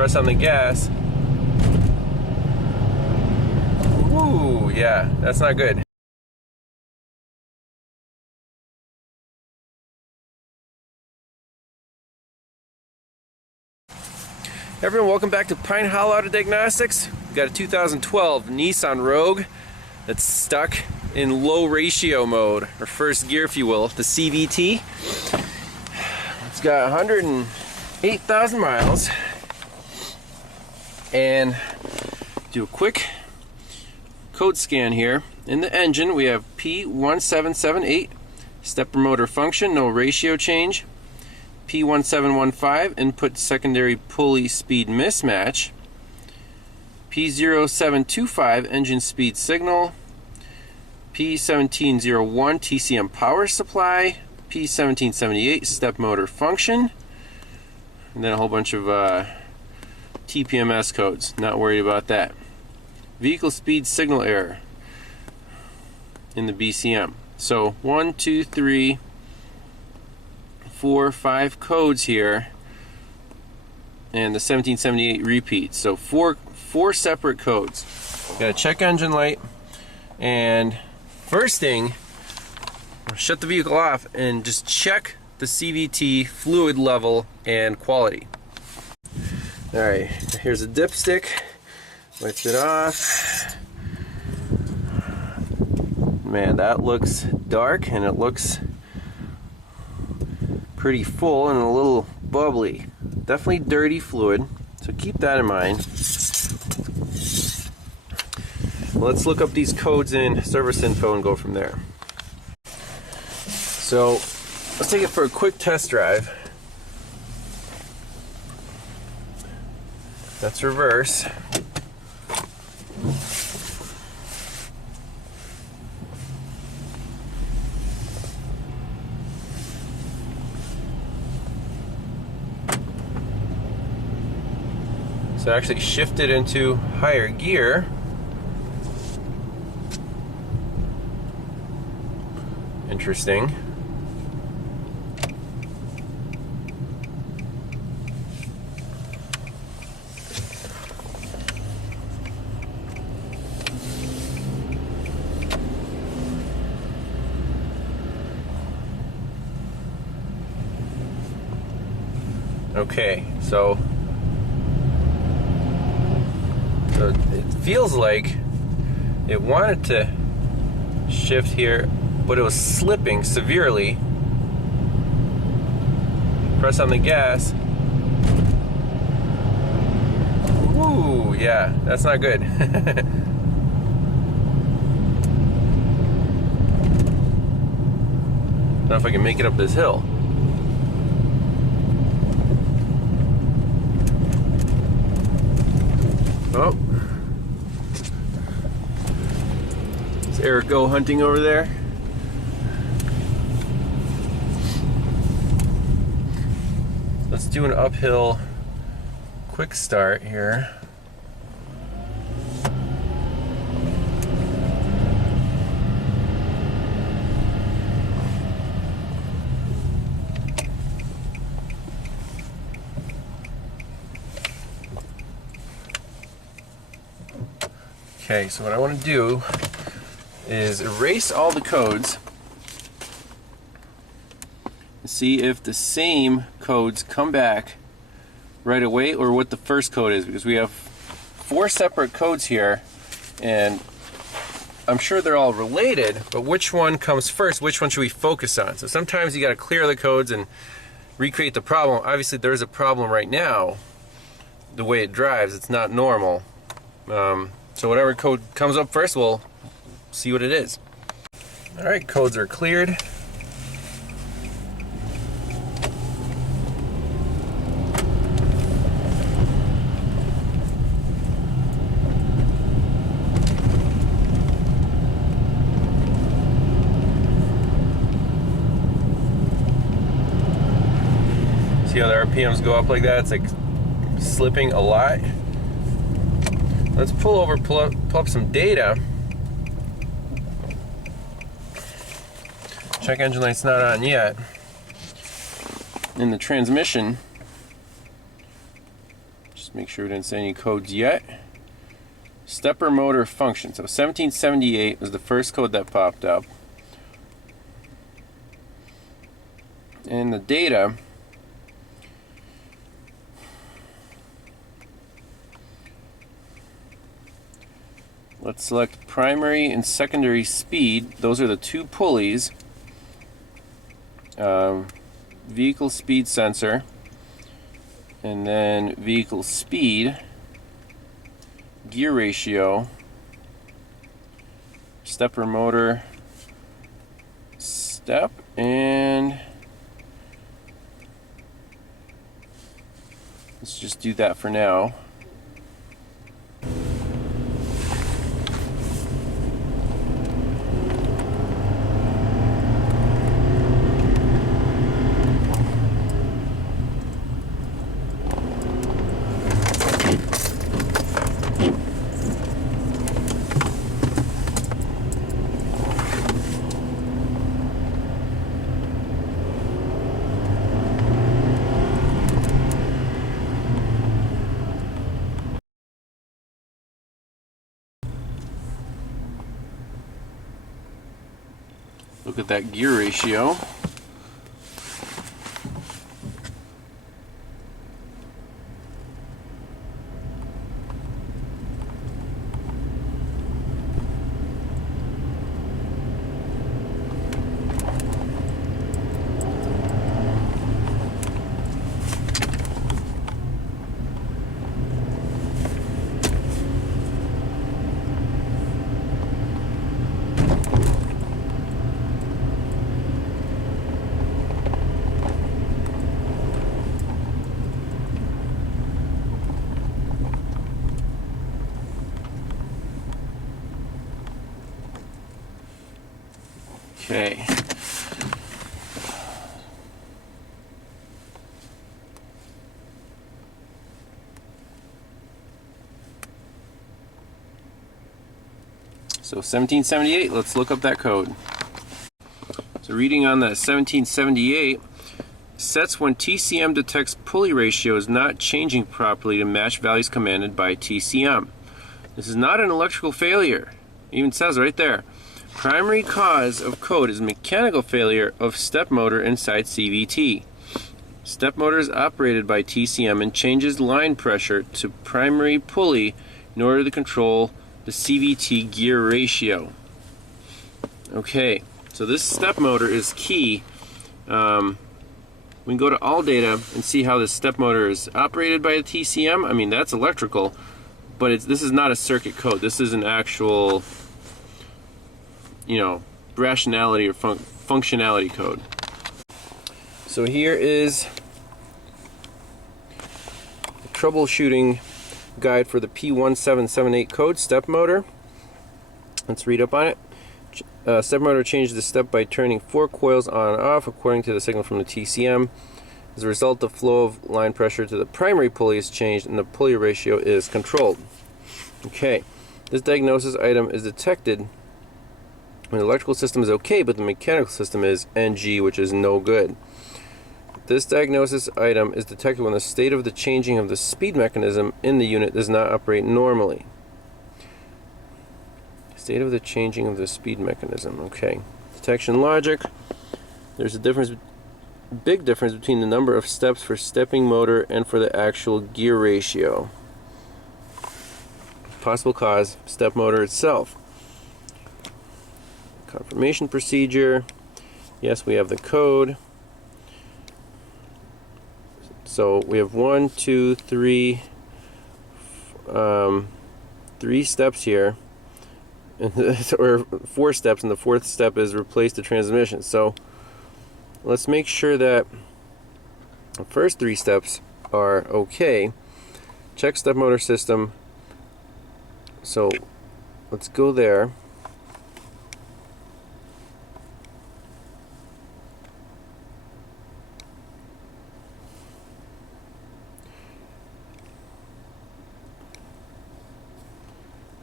press on the gas. Ooh, yeah, that's not good. Everyone, welcome back to Pine Hollow Auto Diagnostics. We've got a 2012 Nissan Rogue that's stuck in low ratio mode, or first gear if you will, the CVT. It's got 108,000 miles. And do a quick code scan here. In the engine we have P1778-Step Motor Function, no ratio change. P1715, input secondary pulley speed mismatch. P0725, engine speed signal. P1701, TCM power supply. P1778, step motor function. And then a whole bunch of TPMS codes, not worried about that. Vehicle speed signal error in the BCM. So 1, 2, 3, 4, 5 codes here, and the 1778 repeats. So four separate codes. Got a check engine light, and first thing, shut the vehicle off and just check the CVT fluid level and quality. Alright, here's a dipstick. Wipe it off. Man, that looks dark, and it looks pretty full and a little bubbly. Definitely dirty fluid, so keep that in mind. Let's look up these codes in service info and go from there. So let's take it for a quick test drive. That's reverse. So I actually shifted into higher gear. Interesting. Okay, so it feels like it wanted to shift here, but it was slipping severely. Press on the gas. Ooh, yeah, that's not good. I don't know if I can make it up this hill. Oh, is Eric go hunting over there? Let's do an uphill quick start here. Okay, so what I want to do is erase all the codes and see if the same codes come back right away or what the first code is, because we have 4 separate codes here and I'm sure they're all related, but which one comes first? Which one should we focus on? So sometimes you got to clear the codes and recreate the problem. Obviously there's a problem right now. The way it drives, it's not normal. So whatever code comes up first, we'll see what it is. Alright, codes are cleared. See how the RPMs go up like that? It's like slipping a lot. Let's pull up some data. Check engine light's not on yet. In the transmission, Just make sure we didn't say any codes yet. Stepper motor function. So 1778 was the first code that popped up. And the data, let's select primary and secondary speed. Those are the two pulleys. Vehicle speed sensor, and then vehicle speed, gear ratio, stepper motor step, and let's just do that for now. Look at that gear ratio. Okay. So 1778, let's look up that code. So reading on that 1778, sets when TCM detects pulley ratio is not changing properly to match values commanded by TCM. This is not an electrical failure. It even says right there. Primary cause of code is mechanical failure of step motor inside CVT. Step motor is operated by TCM and changes line pressure to primary pulley in order to control the CVT gear ratio. Okay, so this step motor is key. We can go to all data and see how this step motor is operated by the TCM. I mean, that's electrical, but this is not a circuit code. This is an actual, rationality or functionality code. So here is the troubleshooting guide for the P1778 code step motor. Let's read up on it. Step motor changes the step by turning 4 coils on and off according to the signal from the TCM. As a result, the flow of line pressure to the primary pulley is changed and the pulley ratio is controlled. Okay, this diagnosis item is detected when the electrical system is okay, but the mechanical system is NG, which is no good. This diagnosis item is detected when the state of the changing of the speed mechanism in the unit does not operate normally. State of the changing of the speed mechanism. Okay. Detection logic. There's a big difference between the number of steps for stepping motor and for the actual gear ratio. Possible cause, step motor itself. Confirmation procedure. Yes, we have the code. So we have 1, 2, 3, 3 steps here, or 4 steps, and the 4th step is replace the transmission. So let's make sure that the first 3 steps are okay. Check step motor system. So let's go there.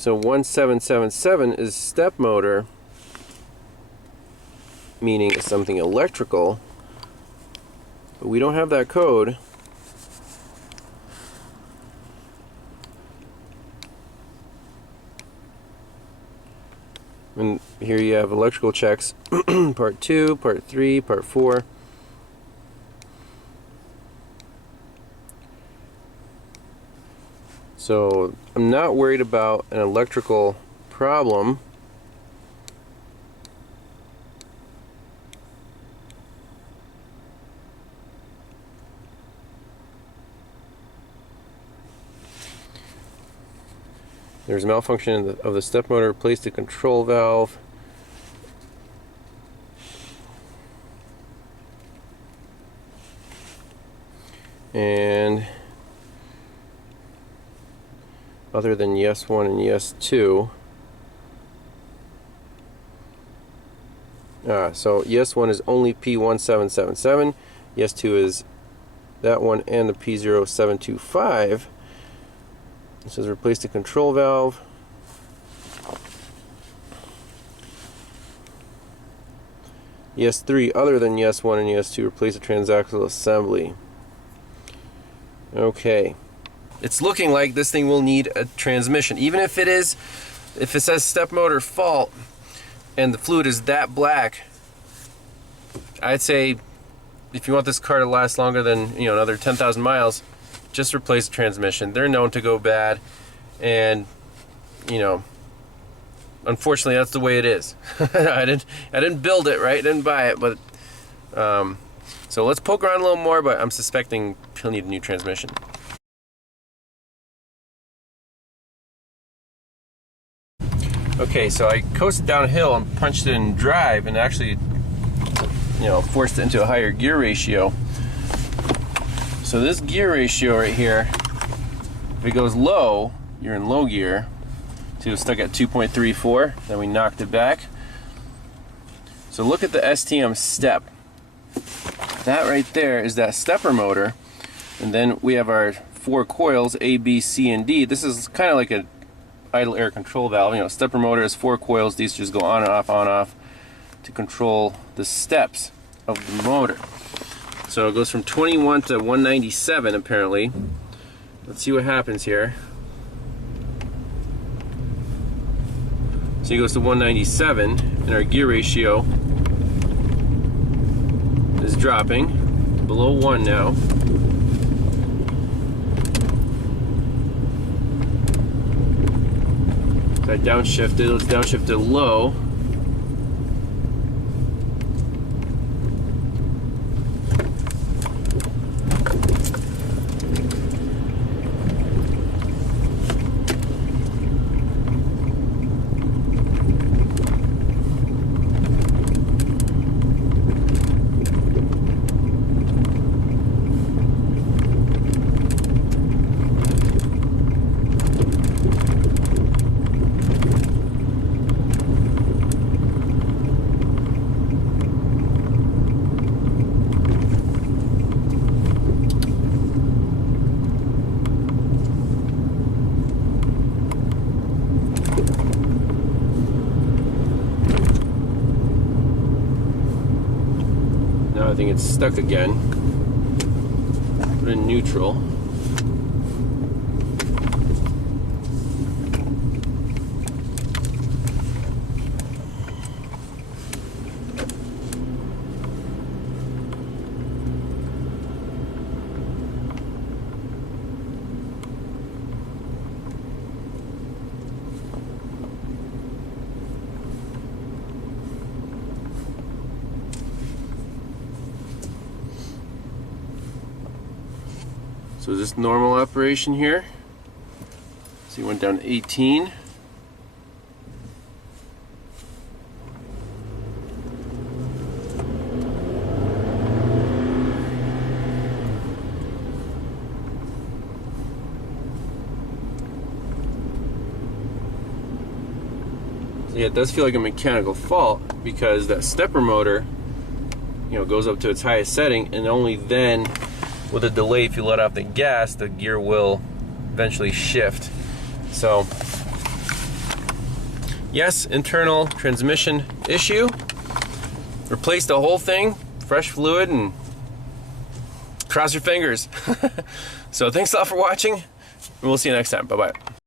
So 1777 is step motor, meaning it's something electrical, but we don't have that code. And here you have electrical checks, part 2, part 3, part 4. So I'm not worried about an electrical problem. There's malfunction of the step motor. Replace the control valve. And other than yes 1 and yes 2. So yes 1 is only P1777. Yes 2 is that one and the P0725. It says replace the control valve. Yes 3, other than yes 1 and yes 2, replace the transaxle assembly. Okay. It's looking like this thing will need a transmission. Even if it says step motor fault and the fluid is that black, I'd say if you want this car to last longer than another 10,000 miles, just replace the transmission. They're known to go bad, and unfortunately that's the way it is. I didn't build it, right? I didn't buy it, but so let's poke around a little more, but I'm suspecting he'll need a new transmission. Okay, so I coasted downhill and punched it in drive and actually forced it into a higher gear ratio. So this gear ratio right here, if it goes low, you're in low gear. See, it was stuck at 2.34, then we knocked it back. So look at the STM step. That right there is that stepper motor, and then we have our 4 coils, A, B, C, and D. This is kind of like an idle air control valve. Stepper motor has 4 coils. These just go on and off to control the steps of the motor. So it goes from 21 to 197 apparently. Let's see what happens here. So it goes to 197 and our gear ratio is dropping below 1 now. So I downshifted. Let's downshift to low. I think it's stuck again. Put it in neutral. So is this normal operation here? So you went down to 18. So yeah, it does feel like a mechanical fault because that stepper motor, goes up to its highest setting, and only then, with a delay, if you let off the gas, the gear will eventually shift. So yes, internal transmission issue. Replace the whole thing, fresh fluid, and cross your fingers. So thanks a lot for watching, and we'll see you next time. Bye-bye.